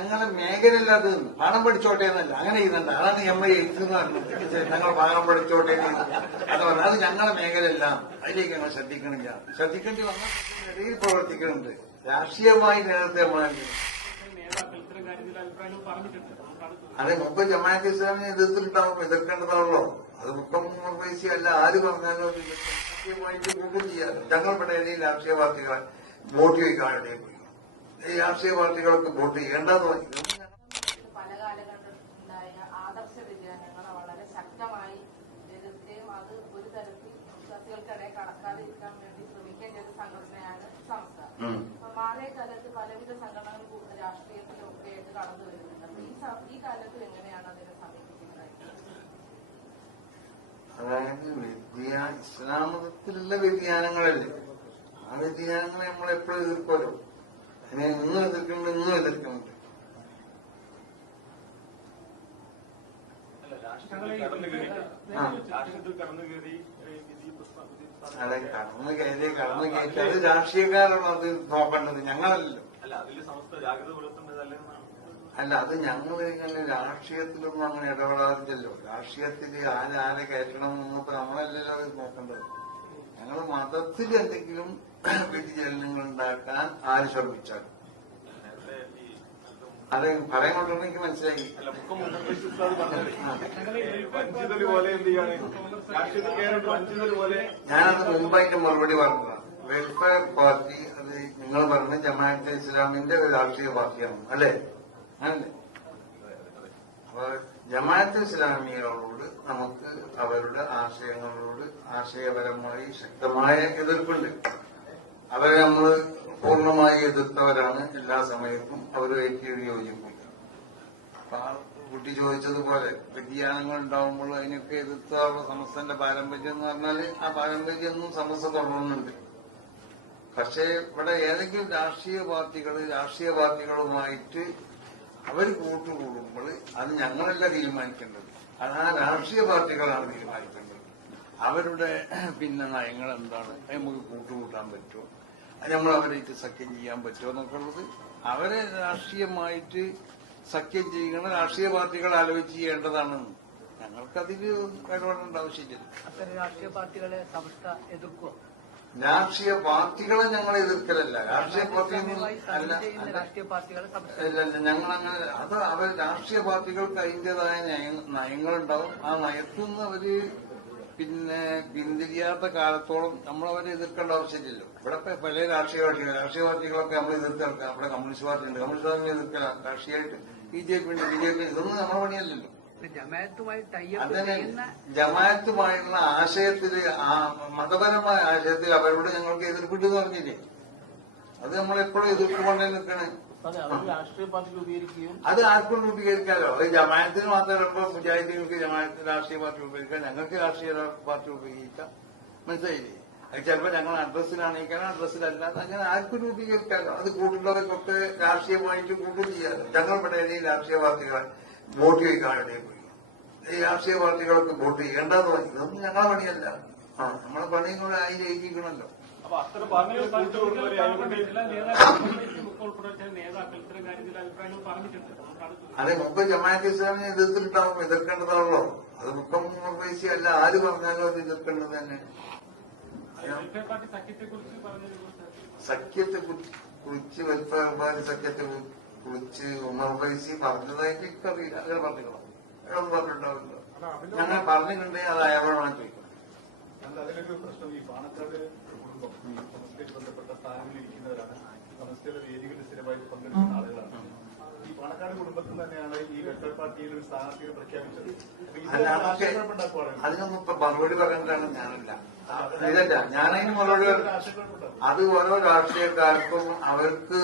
ഞങ്ങളെ മേഖലയിൽ അത് പാഠം പഠിച്ചോട്ടെ എന്നല്ല, അങ്ങനെ ചെയ്യുന്നുണ്ട്. അതാണ് MI എന്ന് പറഞ്ഞത്. ഞങ്ങൾ പാഠം പഠിച്ചോട്ടെ അത് പറഞ്ഞത്. അത് ഞങ്ങളെ മേഖലയല്ല, അതിലേക്ക് ഞങ്ങൾ ശ്രദ്ധിക്കണില്ല. ശ്രദ്ധിക്കേണ്ടി വന്നാൽ ഇടയിൽ പ്രവർത്തിക്കുന്നുണ്ട്. രാഷ്ട്രീയമായി നേരത്തെ അതെ മുമ്പ് ജമാഅത്ത് ഇസ്ലാമിനെ എതിർത്തിട്ടുണ്ടാവും, എതിർക്കേണ്ടതാണല്ലോ. അത് മുക്കം പൈസ അല്ല, ആര് പറഞ്ഞാലും അത് രാഷ്ട്രീയമായിട്ട് കൂട്ടും ചെയ്യാറ്. ഞങ്ങളുടെ ഇടയിൽ രാഷ്ട്രീയ പാർട്ടികളെ വോട്ട് ചോദിക്കാനിടയിൽ പോയി. ഈ രാഷ്ട്രീയ പാർട്ടികൾക്ക് വോട്ട് ചെയ്യേണ്ടതെന്ന് പറഞ്ഞു. പല കാലഘട്ടത്തിലുണ്ടായ ആദർശ വ്യതിയാനങ്ങളെ വളരെ ശക്തമായി എതിർക്കുകയും അത് ഒരു തരത്തിൽ വിശ്വാസികൾക്കിടയിൽ കടക്കാതിരിക്കാൻ വേണ്ടി ശ്രമിക്കേണ്ട ഒരു സംഘടനയാണ് സംസ്ഥാനം. അപ്പൊ മാറിയ കാലത്ത് പലവിധ സംഘടനകൾ രാഷ്ട്രീയത്തിലും ഒക്കെ ആയിട്ട് കടന്നു വരുന്നുണ്ട്. അപ്പൊ ഈ കാലത്ത് എങ്ങനെയാണ് അതിനെ സമീപിക്കുന്നത്? അതായത് ഇസ്ലാം മതത്തിലുള്ള വ്യതിയാനങ്ങളല്ലേ, ആ വ്യതിയാനങ്ങളെ നമ്മളെപ്പോഴും എതിർക്കുമല്ലോ. അതിനെ ഇന്നും എതിർക്കുന്നുണ്ട്, ഇന്നും എതിർക്കുന്നുണ്ട്. അതെ കടന്നു കയറ്റി അത് രാഷ്ട്രീയക്കാരാണ് അത് നോക്കേണ്ടത്, ഞങ്ങളല്ലല്ലോ. അല്ല അത് ഞങ്ങൾ ഇങ്ങനെ രാഷ്ട്രീയത്തിലൊന്നും അങ്ങനെ ഇടപെടാറില്ലല്ലോ. രാഷ്ട്രീയത്തിൽ ആരെ കയറ്റണം എന്നൊക്കെ നമ്മളല്ലല്ലോ അത് നോക്കേണ്ടത്. ഞങ്ങൾ മതത്തിൽ എന്തെങ്കിലും വ്യതിചലനങ്ങൾ ഉണ്ടാക്കാൻ ആര് ശ്രമിച്ചാൽ അത് പറയാൻ കൊണ്ടുവന്ന് എനിക്ക് മനസ്സിലായി. ഞാനത് മുമ്പായിട്ട് മറുപടി പറഞ്ഞതാണ്. വെൽഫെയർ പാർട്ടി അത് നിങ്ങൾ പറഞ്ഞ ജമാഅത്തെ ഇസ്ലാമിന്റെ ഒരു രാഷ്ട്രീയ പാർട്ടിയാണ് അല്ലേ? അല്ലേ? അപ്പൊ ജമാഅത്തെ ഇസ്ലാമികളോട് നമുക്ക് അവരുടെ ആശയങ്ങളോട് ആശയപരമായി ശക്തമായ എതിർപ്പുണ്ട്. അവരെ നമ്മൾ പൂർണ്ണമായി എതിർത്തവരാണ് എല്ലാ സമയത്തും. അവരുമായിട്ട് യോജിപ്പില്ല. അപ്പൊ ആ കുട്ടി ചോദിച്ചതുപോലെ വ്യതിയാനങ്ങൾ ഉണ്ടാവുമ്പോൾ അതിനൊക്കെ എതിർത്താനുള്ള സമസ്തന്റെ പാരമ്പര്യം എന്ന് പറഞ്ഞാൽ ആ പാരമ്പര്യമൊന്നും സമസ്ത തുടരുന്നുണ്ട്. പക്ഷേ ഇവിടെ ഏതെങ്കിലും രാഷ്ട്രീയ പാർട്ടികളുമായിട്ട് അവർ കൂട്ടുകൂടുമ്പോൾ അത് ഞങ്ങളല്ല തീരുമാനിക്കേണ്ടത്, അത് ആ രാഷ്ട്രീയ പാർട്ടികളാണ് തീരുമാനിക്കേണ്ടത്. അവരുടെ നയങ്ങൾ എന്താണ്, നമുക്ക് കൂട്ടുകൂട്ടാൻ പറ്റുമോ, നമ്മൾ അവരായിട്ട് സഖ്യം ചെയ്യാൻ പറ്റുമോ എന്നൊക്കെ ഉള്ളത് അവരെ രാഷ്ട്രീയമായിട്ട് സഖ്യം ചെയ്യുന്ന രാഷ്ട്രീയ പാർട്ടികൾ ആലോചിച്ച് ചെയ്യേണ്ടതാണ്. ഞങ്ങൾക്കതിൽ ഇടപെടേണ്ട ആവശ്യമില്ല. അത്തരം രാഷ്ട്രീയ പാർട്ടികളെ സംസ്ഥ എതിർക്കുമോ? രാഷ്ട്രീയ പാർട്ടികളെ ഞങ്ങൾ എതിർക്കലല്ല, രാഷ്ട്രീയ പാർട്ടികളെ ഞങ്ങളങ്ങനെ അത് അവർ രാഷ്ട്രീയ പാർട്ടികൾക്ക് അതിന്റേതായ നയങ്ങളുണ്ടാവും. ആ നയത്തിൽ നിന്ന് അവര് പിന്തിരിയാത്ത കാലത്തോളം നമ്മളവരെ എതിർക്കേണ്ട ആവശ്യമില്ലല്ലോ. ഇവിടെ പല രാഷ്ട്രീയ പാർട്ടികളൊക്കെ നമ്മൾ എതിർക്കാം. അവിടെ കമ്മ്യൂണിസ്റ്റ് പാർട്ടി ഉണ്ട്, കമ്മ്യൂണിസ്റ്റ് പാർട്ടി എതിർക്കാം. രാഷ്ട്രീയമായിട്ട് BJP ഉണ്ട്, BJP ഇതൊന്നും നമ്മുടെ പണിയല്ലല്ലോ. അതിന് ജമാഅത്തുമായുള്ള ആശയത്തില് മതപരമായ ആശയത്തിൽ അവരോട് ഞങ്ങൾക്ക് എതിർപ്പിട്ടെന്ന് പറഞ്ഞില്ലേ, അത് നമ്മളെപ്പോഴും എതിർത്തുകൊണ്ടേ നിൽക്കണേ. അത് ആർക്കും രൂപീകരിക്കാമല്ലോ. അത് ജമാഅത്തിന് മാത്രമല്ല, മുജാഹിദീങ്ങൾക്ക് ജമാഅത്ത് രാഷ്ട്രീയ പാർട്ടി രൂപീകരിക്കാം, ഞങ്ങൾക്ക് രാഷ്ട്രീയ പാർട്ടി രൂപീകരിക്കാം. മനസ്സിലായില്ലേ? അത് ചിലപ്പോൾ ഞങ്ങൾ അഡ്രസ്സിലാണെങ്കിൽ അഡ്രസ്സിലല്ലാതെ അങ്ങനെ ആർക്കും രൂപീകരിക്കാമല്ലോ. അത് കൂട്ടുള്ളവർക്കൊക്കെ രാഷ്ട്രീയമായിട്ട് കൂട്ടും ചെയ്യാമല്ലോ. ഞങ്ങളുടെ ഇടയിൽ രാഷ്ട്രീയ പാർട്ടികളെ വോട്ട് ചോദിക്കാനിടയിൽ പോയി. ഈ രാഷ്ട്രീയ പാർട്ടികൾക്ക് വോട്ട് ചെയ്യേണ്ടതെന്ന് പറഞ്ഞു. ഇതൊന്നും ഞങ്ങളെ പണിയല്ല. നമ്മളെ പണിയും കൂടെ അതിൽ എഴുതിക്കണല്ലോ. അതെ മുമ്പ് ജമാഅത്ത് ഇസ്ലാമിനെ എതിർത്തിട്ടുണ്ടാവും, എതിർക്കേണ്ടതാണല്ലോ. അത് മുക്കം പൈസ അല്ല, ആര് പറഞ്ഞാലും അത് എതിർക്കേണ്ടത് തന്നെ. സഖ്യത്തെ കുറിച്ച് വെൽഫെയർ പാർട്ടി സഖ്യത്തെ കുറിച്ച് ഉമർ ഫൈസി പറഞ്ഞതായിട്ട് എനിക്കറിയില്ല. അങ്ങനെ പറഞ്ഞിട്ടുണ്ടോ? അയാളൊന്നും പറഞ്ഞിട്ടുണ്ടാവില്ല. ഞങ്ങൾ പറഞ്ഞിട്ടുണ്ടെങ്കിൽ അത് അയാളോടാണ് ചോദിക്കുന്നത്. അതിലൊരു പ്രശ്നം, ഈ പാണക്കാട് കുടുംബം സമസ്തയുമായി ബന്ധപ്പെട്ട സ്ഥാനങ്ങളിരിക്കുന്നവരാണ്, സമസ്തയുടെ വേദികളിൽ സ്ഥിരമായി പങ്കെടുക്കുന്ന ആളുകളാണ്. ഈ പാണക്കാട് കുടുംബത്തിൽ തന്നെയാണ് ഈ വെൽഫെയർ പാർട്ടിയിൽ ഒരു സ്ഥാനാർത്ഥിയെ പ്രഖ്യാപിച്ചത്. അതിനൊന്നും ഇപ്പൊ മറുപടി പറയേണ്ടതാണ് ഞാനല്ല. ഇതല്ല ഞാനതിന് മറുപടി. അത് ഓരോ രാഷ്ട്രീയക്കാർക്കും അവർക്ക്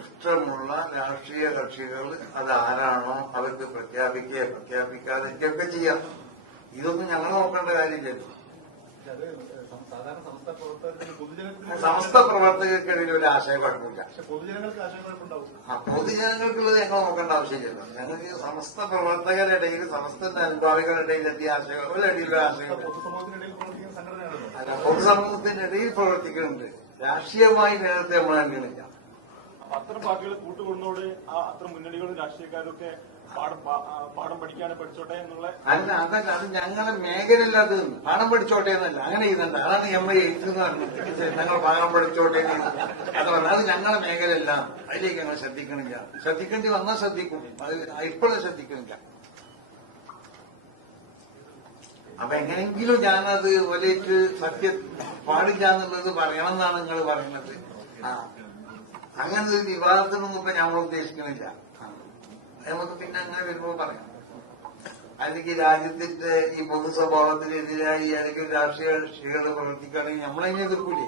ഇഷ്ടമുള്ള രാഷ്ട്രീയ കക്ഷികൾ അത് ആരാണോ അവർക്ക് പ്രഖ്യാപിക്കാതിരിക്കുകയൊക്കെ ചെയ്യാം. ഇതൊന്നും ഞങ്ങൾ നോക്കേണ്ട കാര്യമില്ലല്ലോ. സമസ്ത പ്രവർത്തകർക്കിടയിൽ ഒരു ആശയക്കുഴപ്പമില്ല. പൊതുജനങ്ങൾക്കുള്ളത് ഞങ്ങൾ നോക്കേണ്ട ആവശ്യമില്ലല്ലോ. ഞങ്ങൾക്ക് സമസ്ത പ്രവർത്തകരുടെ ഇടയിൽ, സമസ്തന്റെ അനുഭാവികളുടെ ഇടയിൽ എത്തിയ ആശയങ്ങളുടെ ഇടയിലുള്ള ആശയം പൊതുസമൂഹത്തിന്റെ ഇടയിൽ പ്രവർത്തിക്കുന്നുണ്ട്. രാഷ്ട്രീയമായി നേരത്തെ നമ്മൾ കണ്ടില്ല. അത്തരം പാർട്ടികൾ കൂട്ടുകൊടുന്നതോട് അത്തരം മുന്നണികളും രാഷ്ട്രീയക്കാരും ഒക്കെ പാഠം പഠിക്കാതെ പഠിച്ചോട്ടെ എന്നുള്ള അല്ല അതല്ല, അത് ഞങ്ങളുടെ മേഖലയല്ല. അത് പാഠം പഠിച്ചോട്ടെ എന്നല്ല, അങ്ങനെ ചെയ്യുന്നുണ്ട്. അതാണ് MI എന്ന് പറഞ്ഞത്. ഞങ്ങൾ പാഠം പഠിച്ചോട്ടെ അത് പറഞ്ഞത്. അത് ഞങ്ങളുടെ മേഖലയല്ല, അതിലേക്ക് ഞങ്ങൾ ശ്രദ്ധിക്കണില്ല. ശ്രദ്ധിക്കേണ്ടി വന്നാൽ ശ്രദ്ധിക്കും, അത് ഇപ്പോഴും ശ്രദ്ധിക്കണില്ല. അപ്പൊ എങ്ങനെയെങ്കിലും ഞാനത് വലിയിട്ട് സത്യം പാടില്ല എന്നുള്ളത് പറയണം എന്നാണ് നിങ്ങൾ പറയുന്നത്. അങ്ങനത്തെ ഒരു വിവാദത്തിനൊന്നും ഇപ്പൊ ഞങ്ങൾ ഉദ്ദേശിക്കണില്ല. നമുക്ക് പിന്നെ അങ്ങനെ വരുമ്പോ പറയാം. അല്ലെങ്കിൽ രാജ്യത്തിന്റെ ഈ പൊതു സ്വഭാവത്തിനെതിരായി അല്ലെങ്കിൽ രാഷ്ട്രീയ കക്ഷികൾ പ്രവർത്തിക്കുകയാണെങ്കിൽ നമ്മളതിനെ എതിർക്കൂലേ?